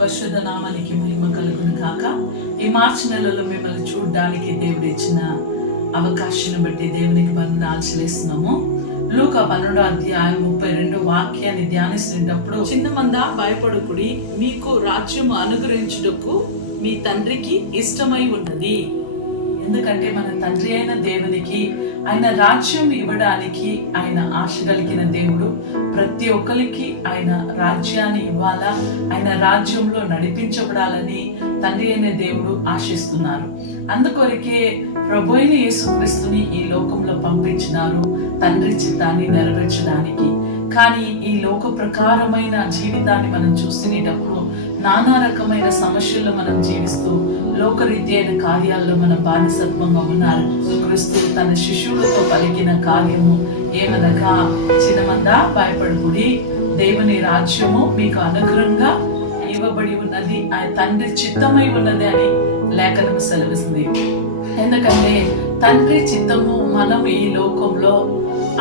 పరిశుద్ధ నామానికి మహిమ కలుగును కాక. ఈ మార్చి నెలలో మిమ్మల్ని చూడడానికి దేవుడు ఇచ్చిన అవకాశాన్ని బట్టి దేవునికి వందనాలు చెల్లిస్తున్నాము. లూకా 12వ అధ్యాయం 32వ వాక్యాన్ని ధ్యానిస్తున్నప్పుడు, చిన్నమంద భయపడకుడి, మీకు రాజ్యము అనుగ్రహించుటకు మీ తండ్రికి ఇష్టమై ఉన్నది. ఎందుకంటే మన తండ్రి అయిన దేవునికి ఆయన రాజ్యం ఇవ్వడానికి ఆయన ఆశ కలిగిన దేవుడు. ప్రతి ఒక్కరికి ఆయన రాజ్యాన్ని ఇవ్వాలా, ఆయన రాజ్యంలో నడిపించబడాలని తండ్రి అయిన దేవుడు ఆశిస్తున్నారు. అందుకొరకే ప్రభు అయిన యేసుక్రీస్తుని ఈ లోకంలో పంపించినారు, తండ్రి చిత్తాన్ని నెరవేర్చడానికి. కానీ ఈ లోక ప్రకారమైన జీవితాన్ని మనం చూసినప్పుడు నానా రకమైన సమస్యల్లో మనం జీవిస్తూ లోకరీతి అయిన కార్యాల్లో మనం బానిసత్వంగా ఉన్నారు. క్రీస్తు తన శిష్యులతో పలికిన కార్యము ఏమనగా, చిన్నమందా భయపడకుడి, దేవుని రాజ్యము మీకు అనుగ్రహంగా ఇవ్వబడి ఉన్నది, ఆయన తండ్రి చిత్తమై ఉన్నది అని లేఖనం సెలవిస్తుంది. ఎందుకంటే తండ్రి చిత్తము మనం ఈ లోకంలో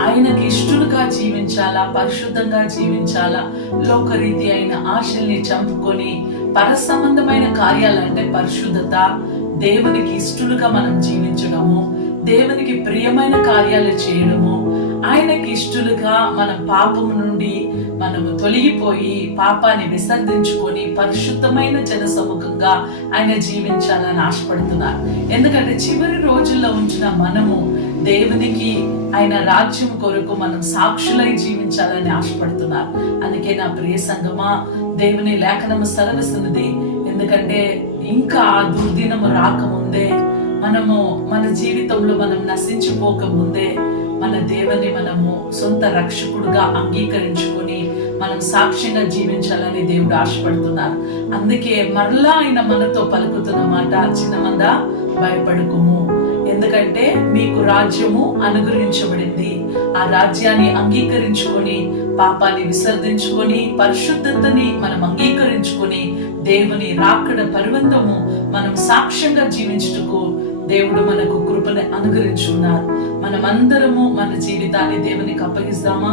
ఆయనకి ఇష్టలుగా జీవించాలా, పరిశుద్ధంగా జీవించాలా, లోకరీతి అయిన ఆశల్ని చంపుకొని పరసంబంధమైన కార్యాలంటే పరిశుద్ధత, దేవునికి ఇష్టలుగా మనం జీవించడము, దేవునికి ప్రియమైన కార్యాలు చేయడము, ఆయనకి ఇష్టలుగా మన పాపము నుండి మనము తొలగిపోయి పాపాన్ని విసర్జించుకొని పరిశుద్ధమైన జనసముఖంగా ఆయన జీవించాలని ఆశపడుతున్నారు. ఎందుకంటే చివరి రోజుల్లో ఉంచిన మనము దేవునికి ఆయన రాజ్యం కొరకు మనం సాక్షులై జీవించాలని ఆశపడుతున్నారు. అందుకే నా ప్రియ సంగమా, దేవుని లేఖనము సెలవిస్తున్నది. ఎందుకంటే ఇంకా ఆ దుర్దినము రాకముందే, మనము మన జీవితంలో మనం నశించిపోక ముందే మన దేవుని మనము సొంత రక్షకుడుగా అంగీకరించుకొని మనం సాక్ష్యంగా జీవించాలని దేవుడు ఆశపడుతున్నారు. అందుకే మరలా ఆయన మనతో పలుకుతున్న మాట, చిన్నమందా భయపడకుము, ఎందుకంటే మీకు రాజ్యము అనుగ్రహించబడింది. ఆ రాజ్యాన్ని అంగీకరించుకొని పాపాన్ని విసర్జించుకొని పరిశుద్ధతని మనం అంగీకరించుకొని దేవుని రాకడ పర్వంతము మనం సాక్ష్యంగా జీవించుటకు దేవుడు మనకు కృపను అనుగ్రహించున్నారు. మనమందరము మన జీవితాన్ని దేవునికి అప్పగిస్తామా?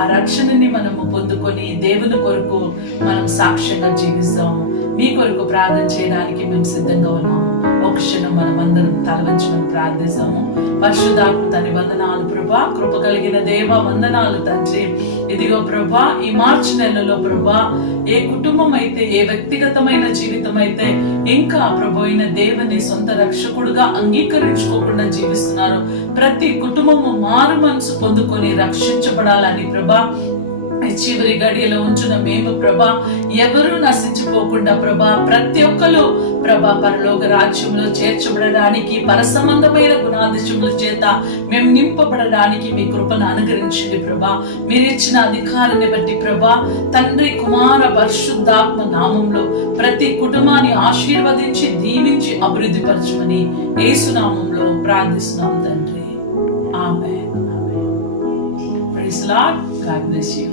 ఆ రక్షణని మనము పొందుకొని దేవుని కొరకు మనం సాక్ష్యంగా జీవిస్తాము. మీ కొరకు ప్రార్థన చేయడానికి మేము సిద్ధంగా ఉన్నాము. ఒక క్షణం మనమందరం తలవంచుకొని ప్రార్థిస్తాము. పరిశుద్ధాత్మ తండ్రి వందనాలు ప్రభా, కృప కలిగిన దేవ వందనాలు తండ్రి. ఇదిగో ప్రభా, ఈ మార్చి నెలలో ప్రభా, ఏ కుటుంబం అయితే, ఏ వ్యక్తిగతమైన జీవితం అయితే ఇంకా ప్రభు అయిన దేవుని సొంత రక్షకుడుగా అంగీకరించుకోకుండా జీవిస్తున్నారు, ప్రతి కుటుంబము మారు మనసు పొందుకొని రక్షించబడాలని ప్రభా, చివరి గడియలో ఉంచిన మేము ప్రభా, ఎవరు నశించిపోకుండా ప్రభా, ప్రతి ఒక్కరు ప్రభా పరలోక రాజ్యంలో చేర్చబడడానికి, పరసంబంధమైన గుణాదిశముల చేత మేము నింపబడడానికి మీ కృపను అనుగ్రహించండి ప్రభా. మీరు ఇచ్చిన అధికారాన్ని బట్టి ప్రభా, తండ్రి కుమార పరిశుద్ధాత్మ నామంలో ప్రతి కుటుంబాన్ని ఆశీర్వదించి దీవించి అభివృద్ధి పరచమని యేసు నామంలో ప్రార్థిస్తున్నాం తండ్రి. ఆమేన్. Praise the Lord. God bless you.